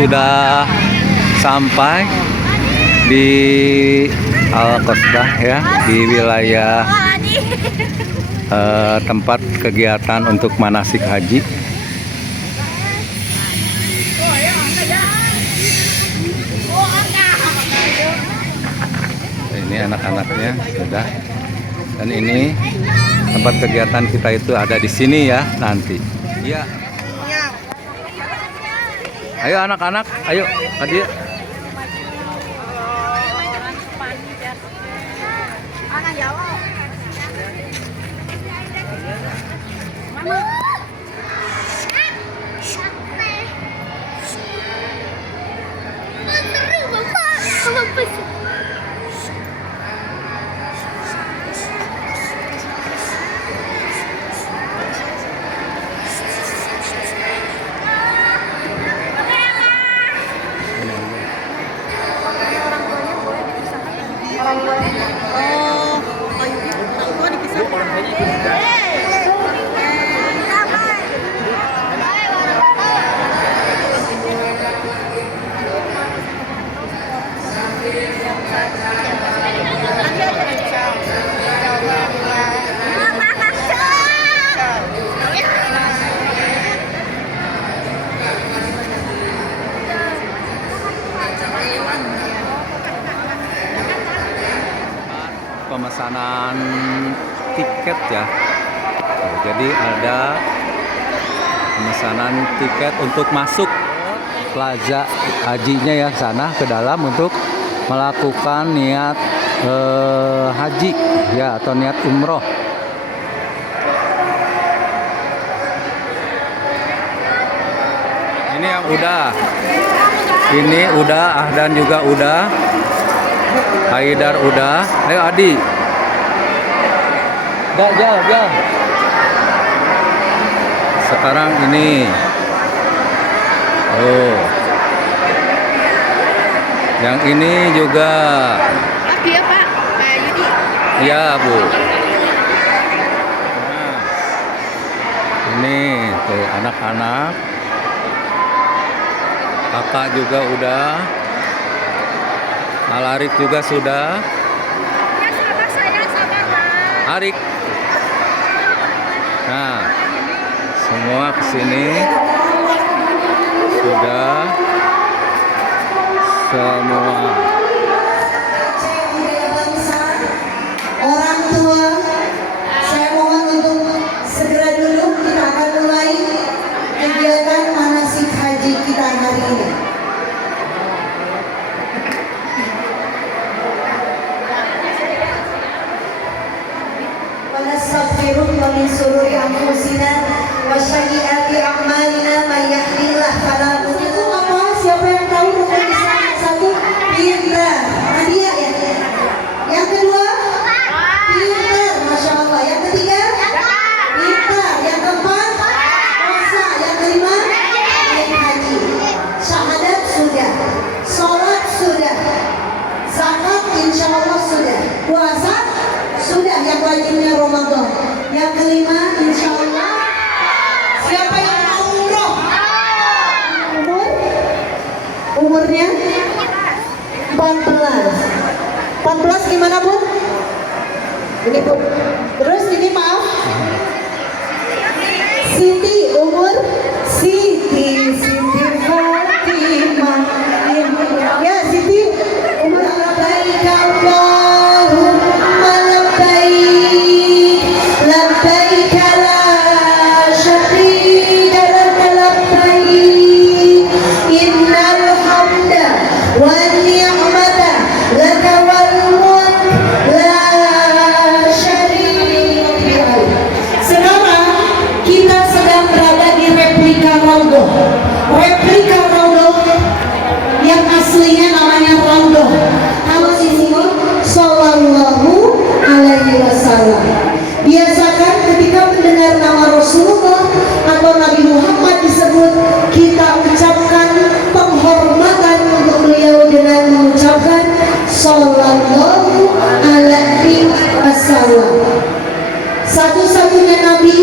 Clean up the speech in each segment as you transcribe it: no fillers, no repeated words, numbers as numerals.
sudah sampai di Al-Qasbah ya, di wilayah tempat kegiatan untuk manasik haji. Ini anak-anaknya sudah, dan ini tempat kegiatan kita itu ada di sini ya nanti. Iya. Ayo anak-anak, ayo Adia. Pemesanan tiket ya. Jadi ada pemesanan tiket untuk masuk plaza hajinya ya, sana ke dalam untuk melakukan niat haji ya, atau niat umroh. Ini yang udah. Ini udah, Ahdan juga udah. Haidar udah. Ayo Adi. Jal. Sekarang ini. Oh. Yang ini juga. Lagi ya Pak? Pak Yudi. Iya Bu. Nah, ini tuh anak-anak. Kakak juga udah. Alarik juga sudah. Ya sama saya sama Pak. Arik. Nah, semua kesini sudah semua. Orang tua, saya mohon untuk segera duduk. Kita akan mulai kegiatan manasik haji kita hari ini. Wa min sururi anfusina wa sayyiati a'malina may yahdihillahu fala mudilla lahu. Siapa yang tahu rukun Islam satu? Pintar. Nadia ya. Yang kedua? Pintar. Masya Allah. Yang ketiga? Pintar. Yang keempat? Puasa. Yang kelima? Naik haji. Syahadat sudah. Sholat sudah. Zakat insya Allah sudah. Puasa sudah, yang wajibnya Ramadan. Yang kelima insya Allah. Siapa yang mau umroh? Umurnya 14. 14 gimana Bun? Ini Bu. Terus ini maaf, Siti, umur Siti Fatimah. Ya Siti, umur labbaik Allahumma labbaik, labbaik la syarika laka labbaik, innal hamda wan ni'mata laka wal mulk la syarika lak. Sekarang kita sedang berada di replika Raudhah. Replika Raudhah yang aslinya namanya Raudhah. Kalau disebut Sallallahu Alaihi Wasallam. Biasakan ketika mendengar nama Rasulullah atau Nabi Muhammad disebut, kita ucapkan penghormatan untuk beliau dengan mengucapkan Sallallahu Alaihi Wasallam. Satu-satunya Nabi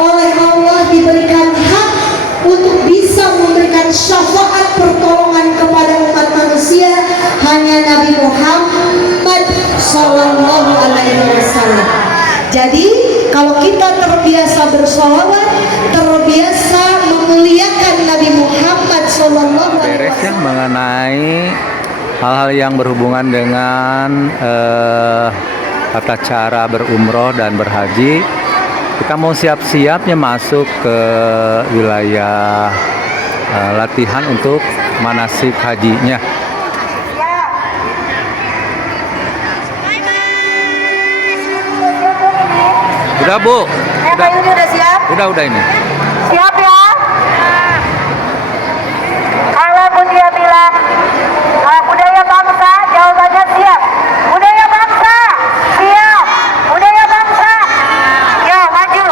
oleh Allah diberikan hak untuk bisa memberikan syafaat pertolongan kepada umat manusia hanya Nabi Muhammad Sallallahu Alaihi Wasallam. Jadi kalau kita terbiasa bersolawat, terbiasa memuliakan Nabi Muhammad Sallallahu Alaihi Beres ya Wasallam. mengenai hal-hal yang berhubungan dengan tata cara berumroh dan berhaji. Kita mau siap-siapnya masuk ke wilayah latihan untuk manasik hajinya. Udah Bu, Udah siap? udah ini. Siap ya? Kalau Bu dia bilang budaya bangsa, jawabannya siap. Budaya bangsa, siap. Budaya bangsa, ya maju.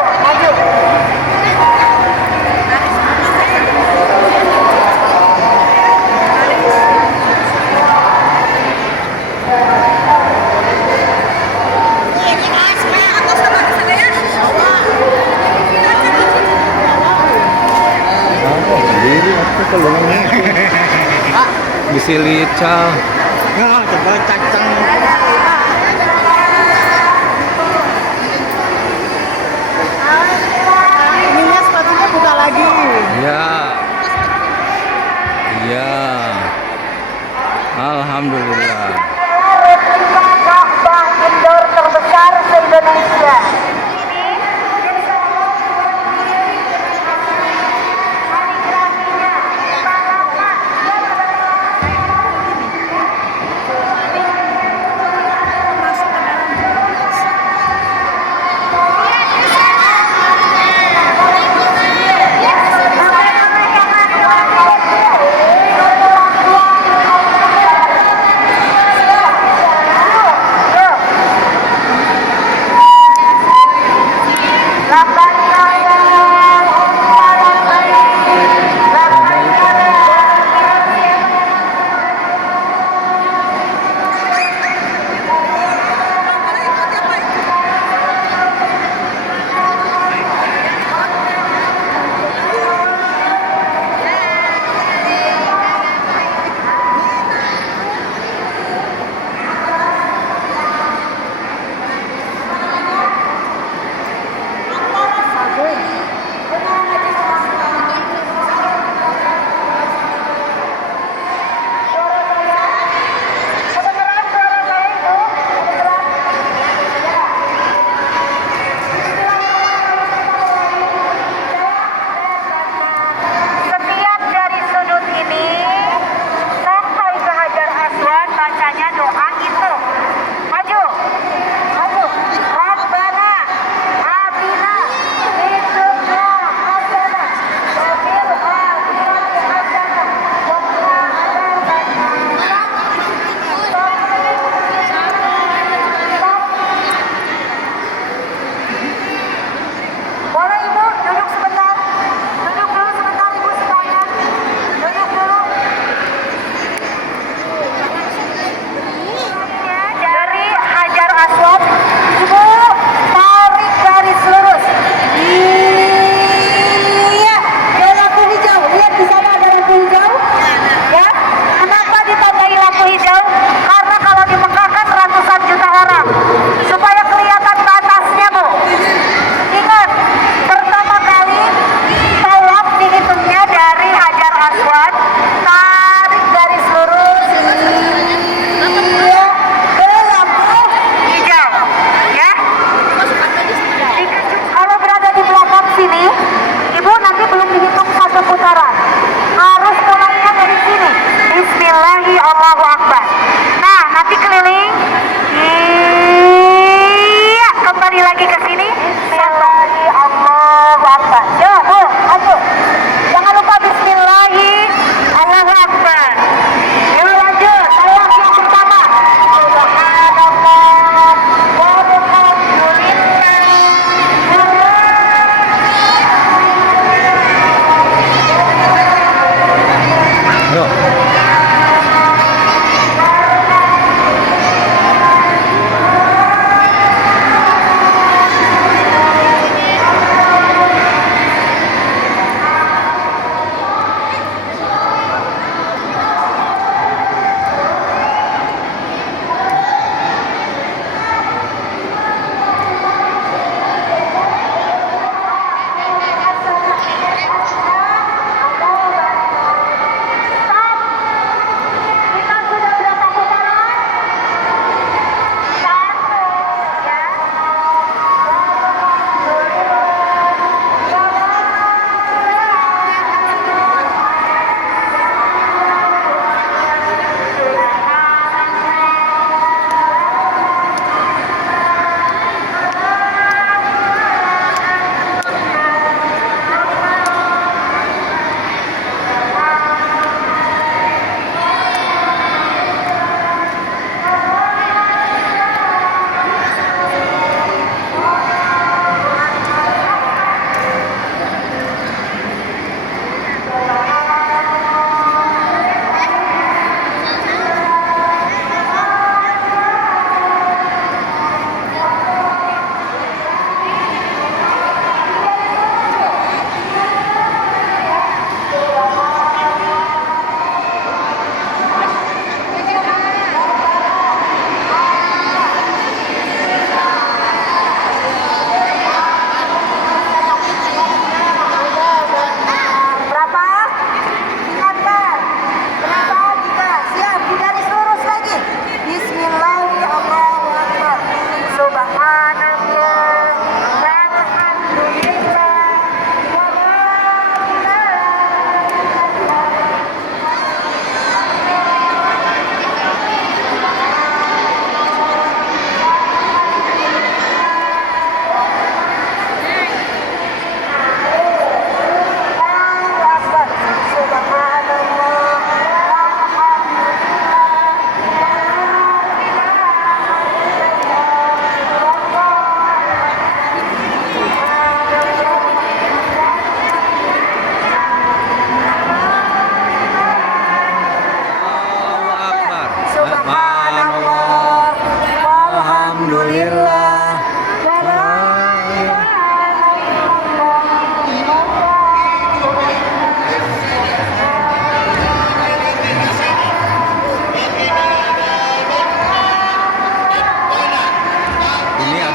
Sendiri aku kalau bisa lihat. Coba cacang. Ininya sepatunya buka lagi. Ya. Iya. Alhamdulillah. Replika Ka'bah indoor terbesar se-Indonesia.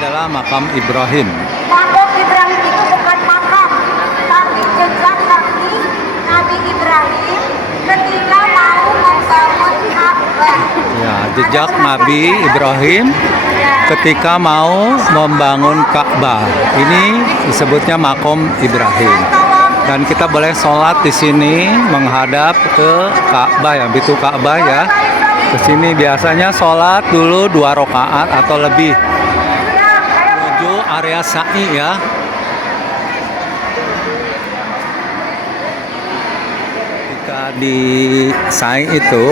adalah makam Ibrahim. Makam Ibrahim itu bukan makam, tapi jejak kaki Nabi Ibrahim ketika mau membangun Ka'bah. Ya, jejak Nabi Ibrahim ketika mau membangun Ka'bah. Ini disebutnya makam Ibrahim. Dan kita boleh sholat di sini menghadap ke Ka'bah ya, pintu Ka'bah ya. Ke sini biasanya sholat dulu 2 rakaat atau lebih menuju area sa'i ya. Ketika di sa'i itu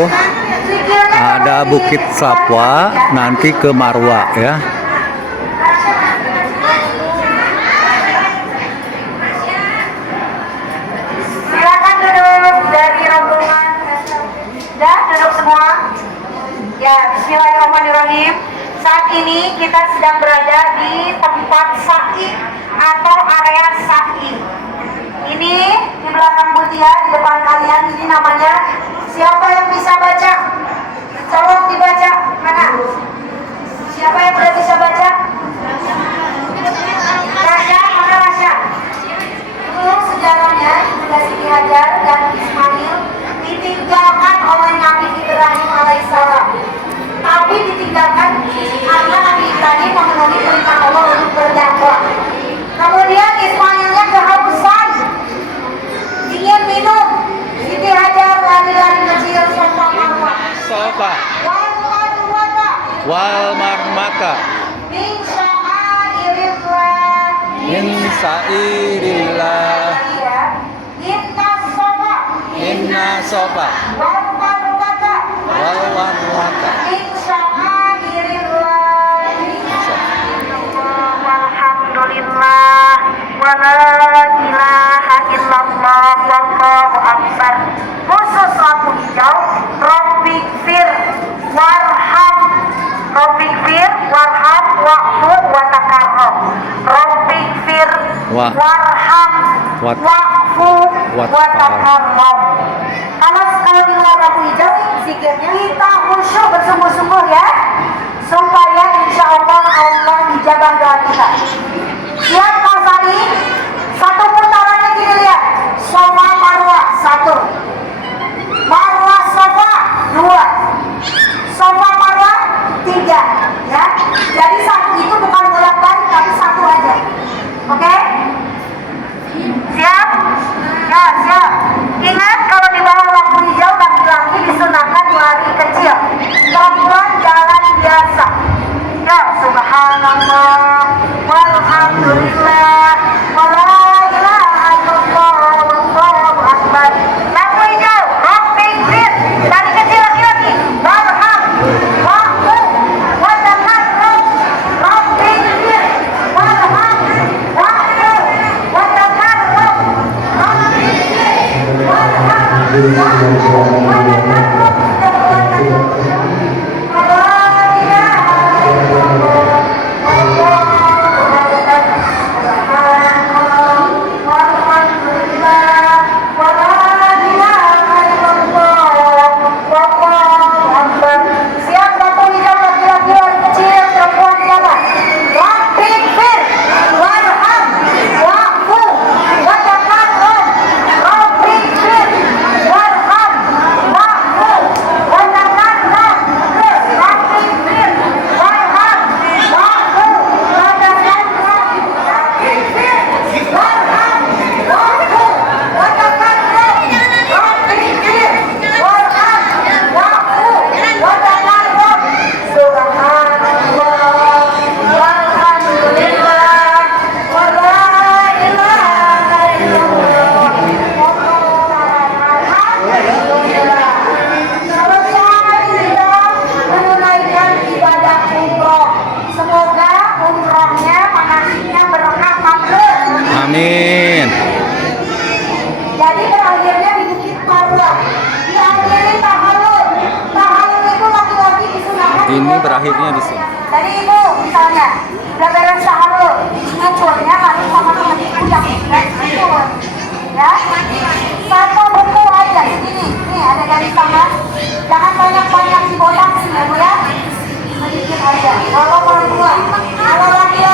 ada Bukit Safwa, nanti ke Marwa ya. Silakan duduk dari rombongan. Sudah duduk semua? Ya, bismillahirrahmanirrahim. Saat ini kita sedang berada di tempat sa'i atau area sa'i. Ini di belakang Butia, di depan kalian, ini namanya, siapa yang bisa baca? Tolong dibaca. Mana? Siapa yang sudah bisa baca? Rasya, mana Rasya? Dulu sejarahnya Bunda Siti Hajar dan Ismail ditinggalkan oleh Nabi Ibrahim alaihissalam. Tapi ditinggalkan karena Nabi Ibrahim memenuhi perintah Allah untuk berdakwah. Kemudian Ismailnya kehausan, ingin minum. Siti Hajar lari-lari kecil sofa marwah. Sofa wal marmata Min sya'airillah. min sa'irillah Inna sofa inna sofa wal marwata wal marmata min sya'airillah. Alhamdulillah wa la ilaha illallah wallahu akbar. Khusus lampu hijau Rabbik fir warham, Rabbik fir warham wa'fu wa takarram. Rabbik fir Wa- warham Wa- wa'fu Wa wa takarram. Kalau di luar lampu hijau zikirnya kita khusyuk bersungguh-sungguh ya, supaya insya Allah Allah dijabah doa kita. Siap Pak Sari? Satu putarannya gini lihat. Sofa marwah 1, marwah sofa 2, sofa marwah 3 ya. Jadi satu itu bukan bolak-balik tapi 1 aja. Oke? Siap? Ya, siap. Ingat kalau di bawah lampu hijau laki-laki disunahkan lari kecil. Perempuan jalan biasa. Ya, subhanallah walhamdulillah wala ilaha illallah wallahu akbar. Lampu hijau, Rabbik fir, lari kecil laki-laki. Warham, wa'fu, wa takarram. Rabbik fir, warham, wa'fu, wa takarram. Rabbik fir, warham, wa'fu, wa takarram. Siap lampu hijau laki-laki lari kecil, perempuan jalan. Rabbik fir, warham, wa'fu, wa takarram. Rabbik fir, warham, wa'fu, wa takarram. Rabbik fir, warham, wa'fu, wa takarram. Rabbik fir, warham, wa'fu, wa takarram. Rabbik fir, warham, wa'fu, wa takarram. Subhanallah walhamdulillah wa la ilaha illallah. Alhamdulillah. Selesai kita menunaikan ibadah umroh. Semoga umrohnya manasnya berkah mabrur. amin. Jadi berakhirnya di Bukit Marwah. Diakhiri tahallul. Tahallul itu laki-laki disunahkan. Ini berakhirnya di sini. Jadi ibu misalnya udah beres tahallul, ngumpulnya harus sama teman ibu yang ngumpul. Ya, satu buku aja segini. Nih ada garis tangan. Jangan banyak-banyak dibotak sih ya bu ya. Sedikit aja. Kalau perempuan, kalau laki-laki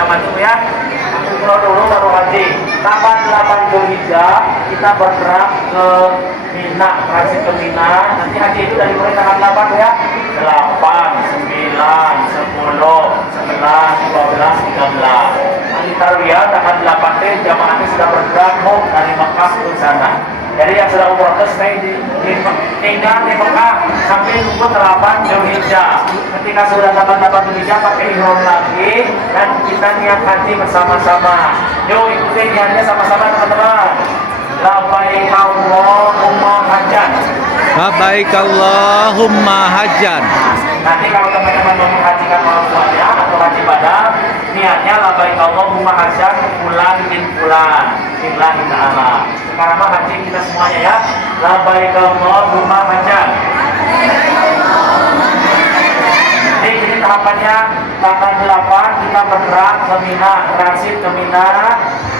pertama itu ya. Umroh dulu baru haji. Tanggal 8 Zulhijjah kita bergerak ke Mina, transit ke Mina. Nanti haji itu dari mulai tanggal 8 ya. 8, 9, 10, 11, 12, 13. Nanti tarwiyah tanggal 8 teh jamaahnya sudah bergerak mau dari Mekah ke sana. Jadi yang sudah umroh terus stay tinggal di Mekah sampai nunggu 8 Zulhijjah. Ketika sudah tanggal 8 Zulhijjah pakai ihram lagi dan kita niat haji bersama-sama. Yuk ikuti niatnya sama-sama teman-teman. Labbaik Allahumma hajjan. Labbaik Allahumma hajjan. Nanti kalau teman-teman mau menghajikan orang tuanya atau haji badal, niatnya labbaik Allahumma hajjan fulan bin fulan lillahi ta'ala. Sekarang mah haji kita semuanya ya. Labbaik Allahumma hajjan. Jadi tahapannya tanggal 8 kita bergerak ke Mina, transit ke Mina.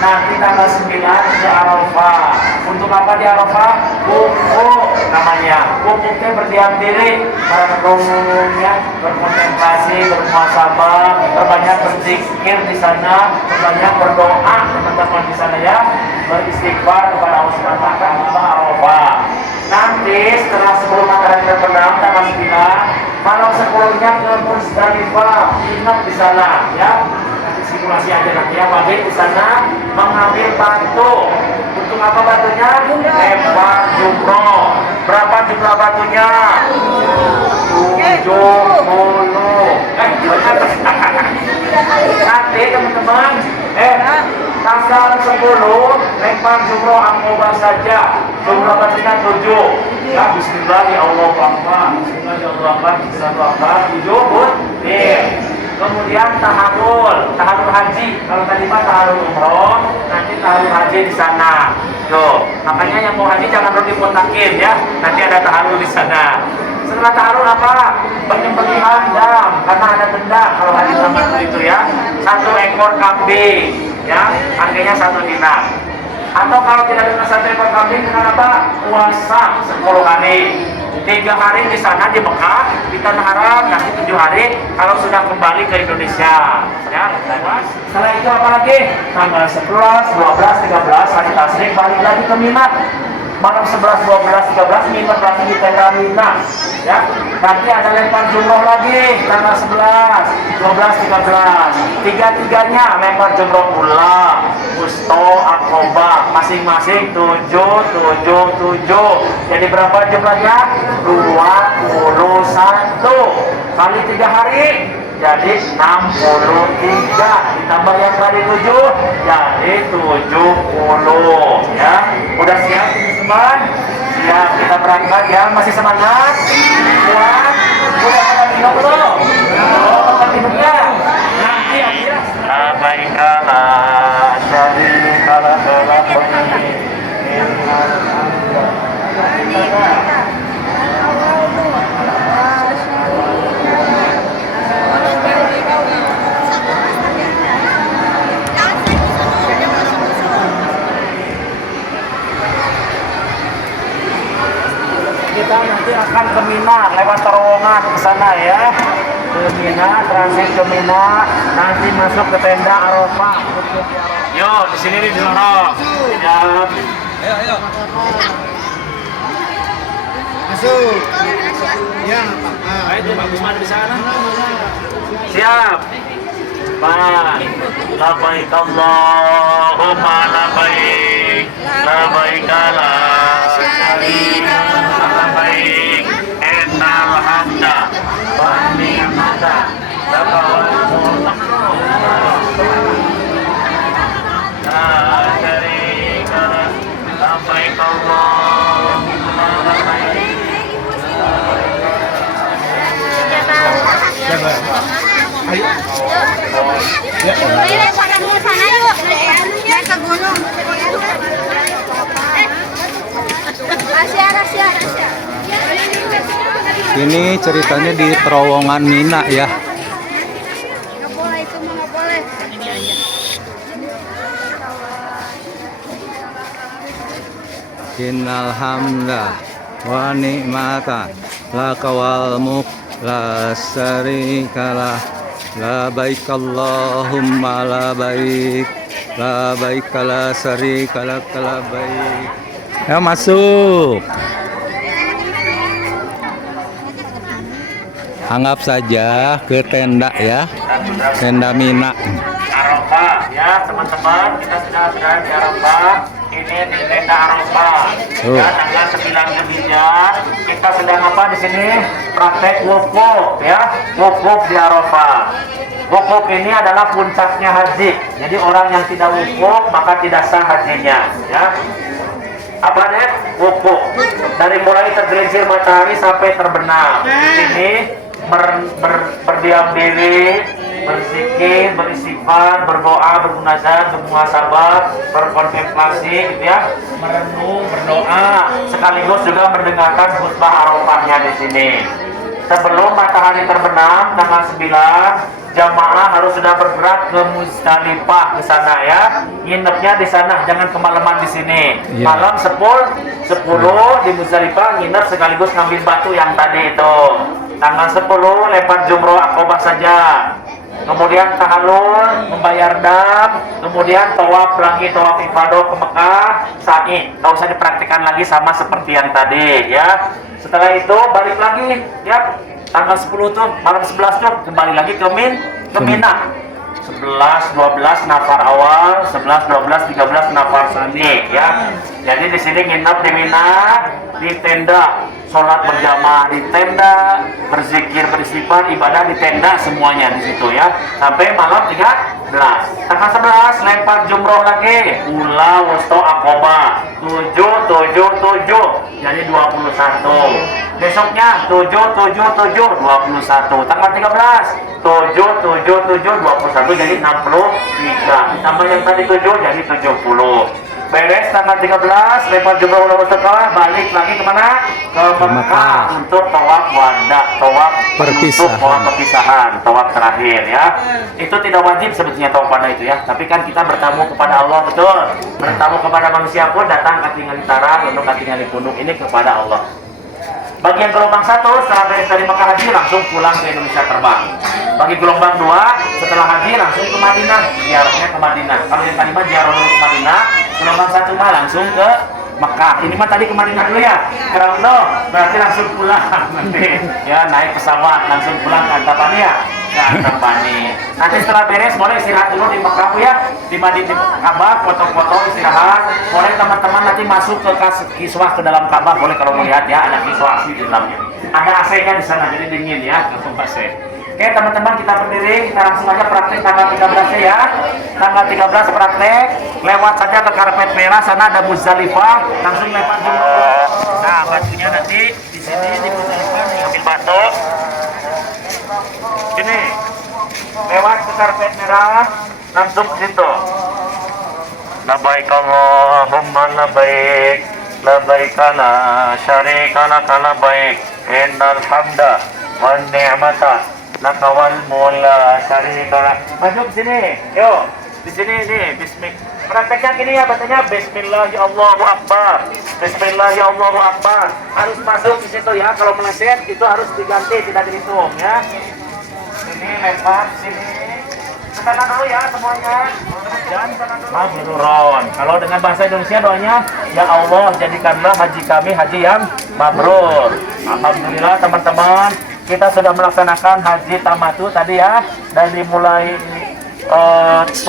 Nanti tanggal 9 di Arafah. Untuk apa di Arafah? Wukuf namanya. Wukufnya berdiam diri, merenungnya, berkontemplasi, bermuhasabah, berbanyak berzikir di sana, berbanyak berdoa teman-teman di sana ya, beristighfar kepada Allah Subhanahu wa taala Arafah. Nanti setelah sebelum matahari terbenam tanggal 9, malam 10-nya ke Musdalifah, inap di sana ya. Nanti simulasi aja nanti ya, wajib di sana mengambil batu. Untuk apa batunya? Lempar jumroh. Berapa jumlah batunya? 70. Nanti teman-teman, tanggal 10 lempar jumroh akobah saja. Jumlah batunya 7. Ya bismillah ya Allah Akbar. Bismillah ya Allah Akbar. Bismillah ya Allah Akbar. 7. Kemudian tahalul haji. Kalau tadi mah tahalul umroh, nanti tahalul haji di sana. Tuh, makanya yang mau haji jangan rugi kontakin ya. Nanti ada tahalul di sana. Setelah tahalul apa? Penyembelihan dam, karena ada denda kalau haji tamattu itu ya. 1 ekor kambing, ya, harganya 1 dinar. Atau kalau tidak ada 1 ekor kambing dengan apa? Puasa 10 hari. 3 hari di sana di Mekah, di Tanah Haram, nanti 7 hari kalau sudah kembali ke Indonesia. Ya, setelah itu apa lagi? Tanggal 11, 12, 13 hari tasrik balik lagi ke Mina. Malam 11, 12, 13 nginep lagi di tenda Mina. Ya, nanti ada lempar jumroh lagi tanggal 11, 12, 13. Tiga-tiganya lempar jumroh pula. Wusto, akobah, masing-masing 7, 7, 7. Jadi berapa jumlahnya? 21 kali 3 hari. Jadi 63 ditambah yang kali 7 jadi 70 ya. Udah siap teman-teman? Siap, kita berangkat ya. Masih semangat? Kuat? Udah makan minum belum? Oh, makan minumnya nanti aja. Baiklah, jadi kalau kita nanti akan ke Mina lewat terowongan ke sana ya. Ke Mina, transit ke Mina, nanti masuk ke tenda Arafah. Yo, di sini nih dorong. Ya. Ayo. Masuk. Ya, Pak. Ayo itu bagus mana di sana. Siap. Pan. Labbaik Allahumma labbaik. Labbaik la syarika labbaik. Innal hamda wa ni'mata laka wal mulku. La syarika lak. Labbaik Allahumma labbaik. Ayo pada mau sana yuk, naik ke gunung. Rahasia. Ini ceritanya di terowongan Mina ya. Nggak boleh itu mah nggak boleh. Innal hamda wa ni'mata laka wal mulk la syarika lah. Labaik Allahumma labaik. Labaik la syarika lak labaik. Ya masuk. Anggap saja ke tenda ya. Tenda Mina. Arafah ya teman-teman, kita sudah berada di Arafah. Ini di tenda Arafah. Ya, tanggal 9 Zulhijjah. Kita sedang apa di sini? Praktek wukuf ya. Wukuf di Arafah. Wukuf ini adalah puncaknya haji. Jadi orang yang tidak wukuf maka tidak sah hajinya ya. Apa nih? Wukuf. Dari mulai tergelincir matahari sampai terbenam. Di sini berdiam diri, berzikir, beristighfar, berdoa, bermunajat, bermuhasabah, berkontemplasi, gitu ya, merenung, berdoa, sekaligus juga mendengarkan khutbah Arafahnya di sini. Sebelum matahari terbenam tanggal 9, jamaah harus sudah bergerak ke Muzdalifah ke sana ya. Nginepnya di sana, jangan kemalaman di sini. Iya. Malam 10 di Muzdalifah nginep sekaligus ngambil batu yang tadi itu. Tanggal 10 lempar jumroh Aqobah saja. Kemudian tahallul, membayar dam, kemudian tawaf lagi, tawaf ifadah ke Mekah, sa'i. Nggak usah dipraktikkan lagi sama seperti yang tadi ya. Setelah itu balik lagi ya. Tanggal 10 tuh, malam 11 tuh kembali lagi ke Mina. 11, 12 nafar awal, 11, 12, 13 nafar sani ya. Jadi di sini nginep di Mina, di tenda, sholat berjamaah di tenda, berzikir, beristighfar, ibadah di tenda semuanya di situ ya. Sampai malam 13. Tanggal 11 lempar jumroh lagi, ula wusto Aqobah 7. Jadi 21. Besoknya 7, 21. Tanggal 13 7, 21 jadi 63. Ditambah yang tadi 7 jadi 70. Beres tanggal 13 lempar jumroh ulah setelah balik lagi kemana? Ke Mekah untuk tawaf wada, tawaf perpisahan, tawaf terakhir ya. Itu tidak wajib sebetulnya tawaf wada itu ya. Tapi kan kita bertamu kepada Allah, betul. Bertamu kepada manusia pun datang katingali tarang untuk katingali punduk ini kepada Allah. Bagi yang gelombang 1 setelah beres dari Mekah haji langsung pulang ke Indonesia terbang. Bagi gelombang 2 setelah haji langsung ke Madinah, ziarahnya ke Madinah. Kalau yang tadi mah ziarah dulu ke Madinah, gelombang 1 mah langsung ke Mekah. Ini mah tadi ke Madinah dulu ya. Kerauno berarti langsung pulang nanti. Ya naik pesawat langsung pulang ke Antapani ya. Ke Antapani. Nanti setelah beres boleh istirahat dulu di Mekah ya. Di Madinah Ka'bah foto-foto istirahat. Boleh teman-teman nanti masuk ke kiswah ke dalam Ka'bah boleh kalau melihat ya ada kiswah asli di dalamnya. Ada AC-nya di sana jadi dingin ya, langsung AC. Oke teman-teman kita berdiri, kita langsung aja praktek tanggal 13 ya. Tanggal 13 praktek, lewat saja ke karpet merah, sana ada Muzdalifah, langsung lempar jumroh. Nah batunya nanti di sini di Muzdalifah ambil batu. Sini, lewat ke karpet merah, langsung ke situ. Labaik Allahumma labaik, labaik la syarika lak labaik, innal hamda wan ni'mata lakawal mula syarika. Masuk sini, yuk. Di sini nih, bismillah. Prakteknya gini ya, bacanya Bismillah ya Allahu Akbar. Bismillah ya Allahu Akbar. Harus masuk di situ ya. Kalau meleset itu harus diganti, tidak dihitung ya. Sini lempar, sini. Kesana dulu ya semuanya. Mabrurun. Kalau dengan bahasa Indonesia doanya, ya Allah jadikanlah haji kami haji yang mabrur. Alhamdulillah teman-teman. Kita sudah melaksanakan haji tamatu tadi ya, dari mulai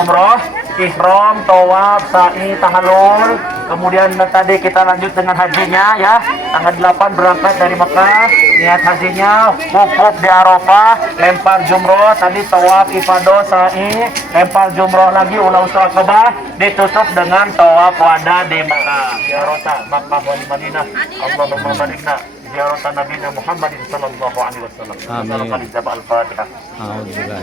umroh, ihram, tawaf, sa'i, tahallul. Kemudian tadi kita lanjut dengan hajinya ya. Tanggal 8 berangkat dari Mekah, niat hajinya, wukuf di Arafah, lempar jumroh, tadi tawaf, ifadah, sa'i, lempar jumroh lagi, ulah usul Aqobah, ditutup dengan tawaf wada di Mekah. Ziarah Makkah wal Madinah. Allahumma barikna ziarah Nabi Muhammad sallallahu alaihi wasallam. Amin. Al-Fatihah. Alhamdulillah.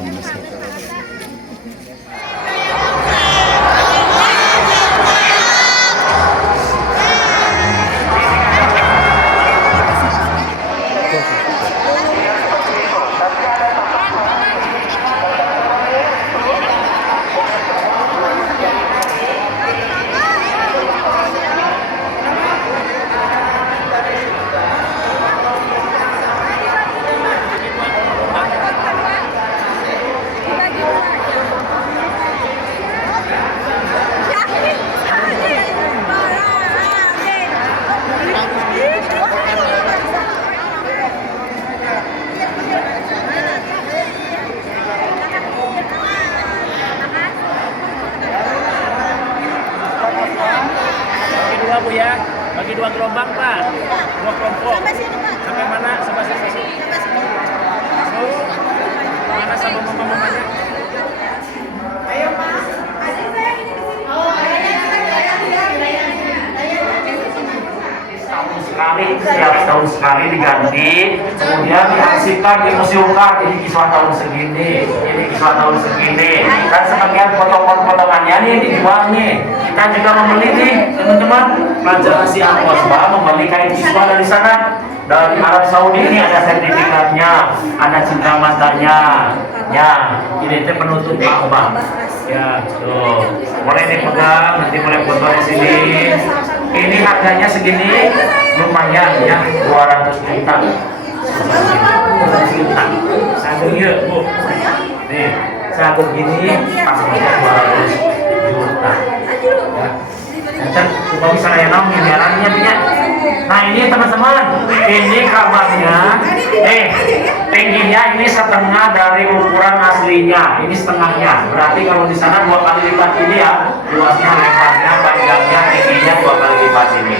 tahun sekali diganti, kemudian diarsipkan, dimuseumkan, ini kisah tahun segini, ini kisah tahun segini, dan sebagian potongan-potongannya nih dijual nih. Kita juga membeli nih teman-teman, pelajar si Al-Qasbah membeli kain kiswah dari sana. Dari Arab Saudi ini ada sertifikatnya, ada cinta matanya, ya, ini teh penutup Ka'bah, ya, tuh, boleh dipegang, nanti boleh foto di sini. Ini harganya segini, lumayan ya, 200 juta. 200 juta, satu yuk, bu, nih, satu gini, pasangnya 200 juta. Ya. Nanti kita bisa nanya miliarannya punya. Nah ini teman-teman, ini Ka'bahnya, tingginya ini setengah dari ukuran aslinya, ini setengahnya. Berarti kalau di sana 2 kali lipat ini ya, luasnya, lebarnya, panjangnya, tingginya 2 kali lipat ini.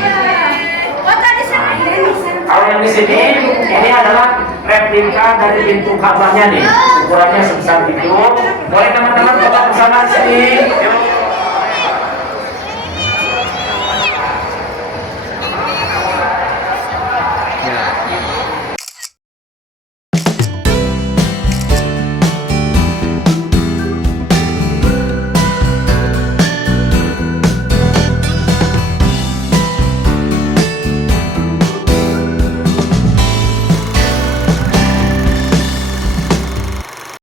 Kalau yang di sini, ini adalah replika dari pintu Ka'bahnya nih, ukurannya sebesar itu. Boleh teman-teman foto bersama di sini. Yuk.